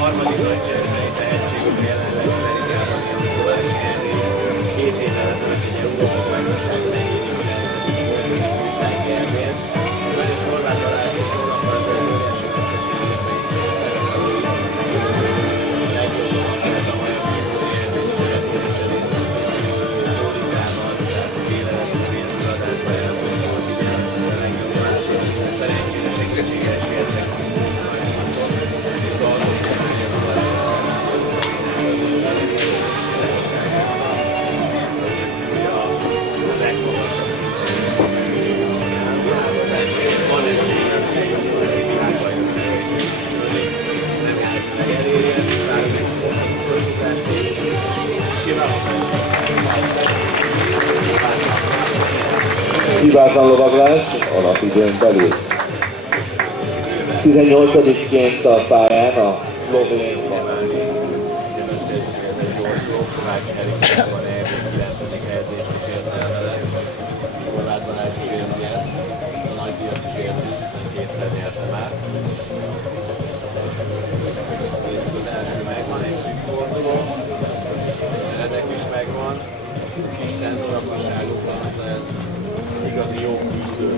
Harmadik nagy cserzsei tehetségük jelenleg Amerikában, Kovács Henry, 2 héttel ezelőtt egy Európa-bajnokságon elég Nagyon Horváth Balázs és Róla az óriási mesterségekben is szerepelői. Legjobb magát a majom érzéséletesen részletesen Lólikával, tehát véletlenadásban elmondott, a legjobb másod, szerencsére segítségére sértek. Hibátlan lovaglás a napidőn belül. 18-ként a pályán a szlovén Kovács Henry van EB 9. helyezést is érte el vele. Horváth Balázs is érzi ezt. A nagy díjat is érzi, hiszen 2-szer nyerte már. Az első megvan, egy szűk forduló. Eredek is megvan. Kis tentorapaságokkal, ez igazi jó küzdő.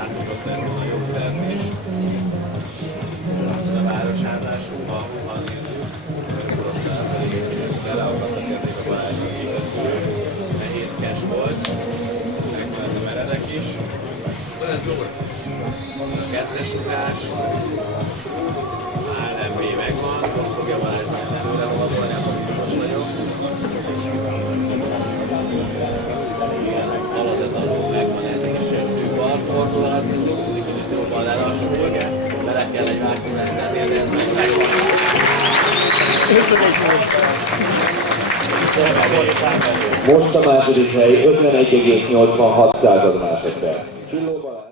Átmutott ez a jó szervés. A városházásunk, ha nézzük. Beleakadtak a Balázsi közül. Nehézkes volt. Megvan ez a meredek is. A kettes ugrás. ALMB megvan. Most fogja Balázs meg előre oldani, akkor biztos vagyok. Igen, ez halad ez a ló, megvan ez is szűk balfordulat, mindig kicsit jobban lelassul, bele kell egy változást tenni, de ez megvan. Most a második hely 51,86 másodperc.